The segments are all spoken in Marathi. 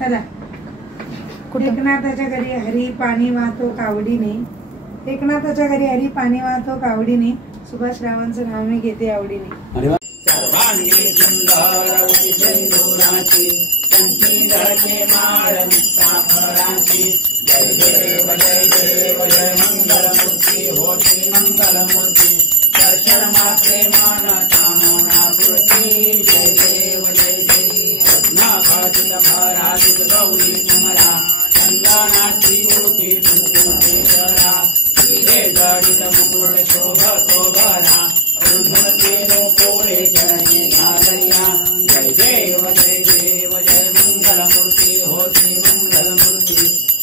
चला. एकनाथाच्या घरी हरी पाणी वाहतो कावडीने. एकनाथाच्या घरी हरी पाणी वाहतो कावडीने. सुभाष रावांचं नाव मी घेते आवडीने. सर्वांगी सुंदर सिंदुराची कंठी धरते माळ मुक्ताफळाची. जय देव जय देव जय मंगलमूर्ती होती मंगलमूर्ती. दर्शन मात्रे मान कामना पूर्ती. जय देव जय देव. रत्नाकाचित भराजित गौरी कुमरा. चंदनाची होती कुंकुमेश्वरा. हिरे जडित मुकुट शोभतो भरा. पोरे चरणी घालया. जय देव जय देव जय मंगलमूर्ती होती मंगलमूर्ती.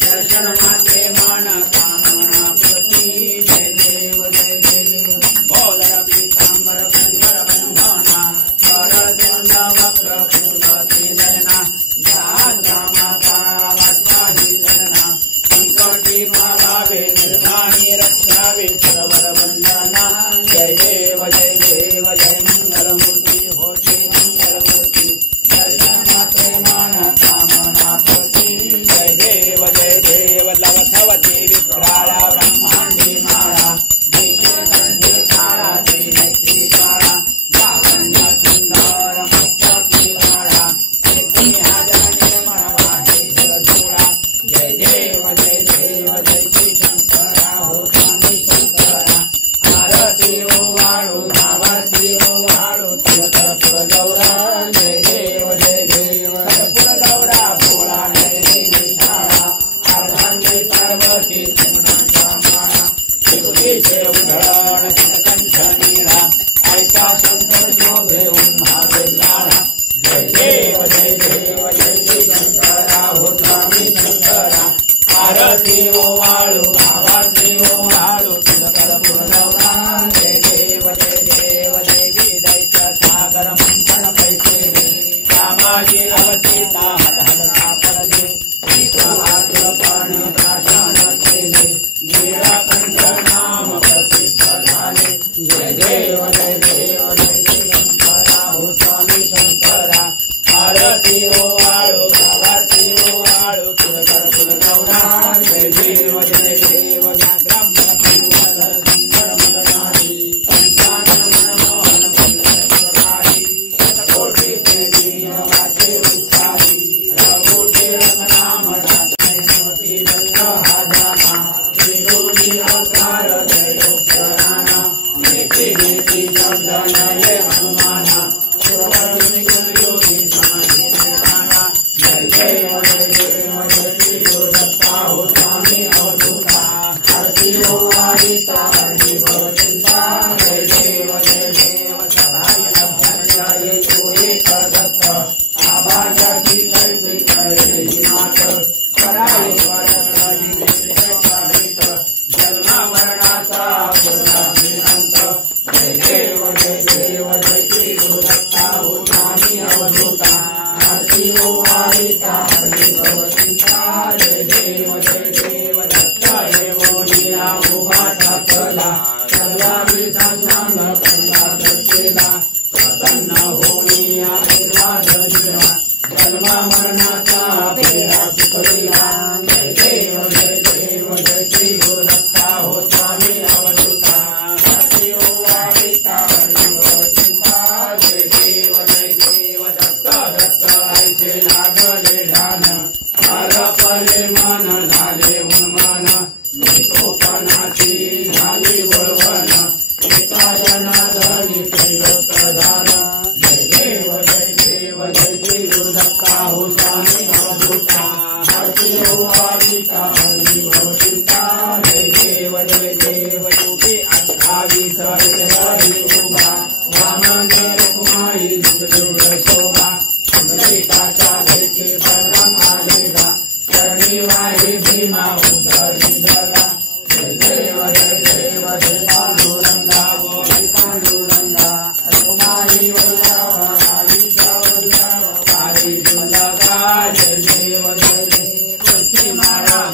दर्शन मात्रे मान कामना पूर्ती. जय देव जय देव. बोलर पीतांबर पंजर बंधना. सरळ चंद वक्र कुंडती दलना. जाता माता वाटवाही दलना. संकटी मागावे निर्धानी रक्षावे सरवर वंदना. जय देव जय देव जय मंगलमूर्ती होती मंगलमूर्ती. दर्शन मात्रे मान कामना पूर्ती. जय देव जय देव. लवथवती विक्राळा ब्रह्मांडी माळा. देशे काळा त्रिनेत्री काळा. लावण्य सुंदर मुक्ती काळा. निर्मळ जोडा. जय देव जय देव जय श्री शंकरा हो स्वामी शंकरा. आरती ओवाळू भावाती ओवाळू कर्पूर गौरा. जय देव जय देव. कर्पूर गौरा भोळा जय देवी शाळा. अर्धांगी पार्वती चिमणाच्या माळा. विभूतीचे उधळण कंठ नीळा. ऐका शंकर शोभे उन्हावे लाळा. जय देव जय देव जय श्री शंकरा हो स्वामी शंकरा. आरती ओवाळू भावाती ओवाळू कर्पूर गौरा. जय देव जय देव. देवी दैत्य सागर मंथन पैसे रामाजी अवतीता हलहलता पडले. पाणी प्राशन केले. नीळकंठ नाम प्रसिद्ध झाले. जय देव जय देव जय श्री शंकरा हो स्वामी शंकरा. आरती ओवाळू भावाती ओवाळू कर्पूर गौरा. जय देव जय देव. ब्राह्मण पंचधर सुंदर मनमारी. पंचानन मनमोहन वल्लभकारी. शतकोटी देवी वाचे उच्चारी. रघुटे रघुनाम जाते मोती दत्त हाजाना. श्री गुरुजी अवतार जयोक्षराना. नेती नेती शब्द नये हनुमाना. सुरवरी योगी समाधी निधाना. जय देव जय देव जय श्री गुरु दत्ता हो स्वामी अवधूता. आरती ओवाळीता हरी भव चिंता. जय देव जय देव. सभाई अभ्यर्थ येतो एक दत्त. आभाजाची कैसी कैसे ही मात. कराई जन्मा मरणाचा पूर्ण श्रीमंत. जय देव जय देव जय श्री गुरु दत्ता हो स्वामी अवधूता. आरती ओवाळीता हरी भव चिंता. जय देव जय देव. दत्त एवो निया उभा ठाकला. सर्वावी सांग पहिला दत्तेला. प्रसन्न होनिया निर्वाद दिला. जन्मा मरणाचा फेरा चुकविला. जय देव जय देव जय श्री गुरु दत्ता हो स्वामी अवधूता. आरती ओवाळीता हरी भव चिंता. जय देव जय देव. दत्त दत्त ऐसे लागले ध्यान. आरपले मन झाले उन्मान. निकोपनाची झाली वळवण. एका जनार्दनी प्रिय प्रधान. जय देव जय देव जय श्री गुरु दत्ता हो स्वामी अवधूता. आरती ओवाळीता हरी भव चिंता. जय देव जय देव. योगी 28 हरी उभा. वामने रुक्माई दिव्य शोभा. पुंडलिकाच्या भेटी परम आलेला. चरणी वाहे भीमा उधरी जगा. जय देव जय देव जय पांडुरंगा गोविंद पांडुरंगा. रुक्माई वल्लभाई वल्लभ. जय देव जय देव. तुळशी माळा